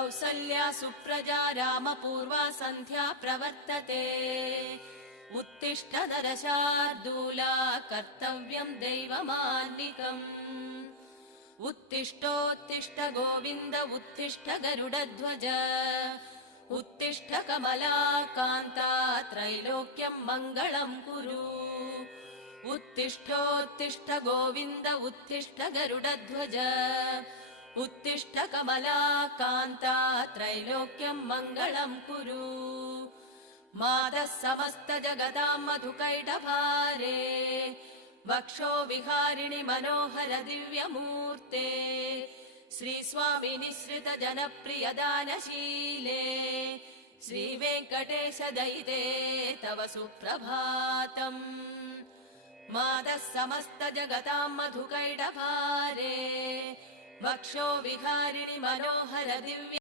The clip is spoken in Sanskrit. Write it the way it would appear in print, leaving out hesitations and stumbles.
कौसल्या सुप्रजा रामपूर्वा सन्ध्या प्रवर्तते उत्तिष्ठ नरशार्दूला कर्तव्यम् दैवमान्निकम् उत्तिष्ठोत्तिष्ठ गोविन्द उत्तिष्ठ गरुडध्वज उत्तिष्ठ कमलाकान्ता त्रैलोक्यम् मङ्गलम् कुरु उत्तिष्ठोत्तिष्ठ गोविन्द उत्तिष्ठ गरुडध्वज उत्तिष्ठ कमलाकान्ता त्रैलोक्यम् मङ्गलम् कुरु मातः समस्त जगताम् मधुकैटभारे वक्षो विहारिणि मनोहर दिव्यमूर्ते श्रीस्वामि निःसृत जनप्रिय दानशीले श्रीवेङ्कटेश दयिते तव सुप्रभातम् मातः समस्त जगताम् मधुकैटभारे वक्षो विहारिणि मनोहर दिव्य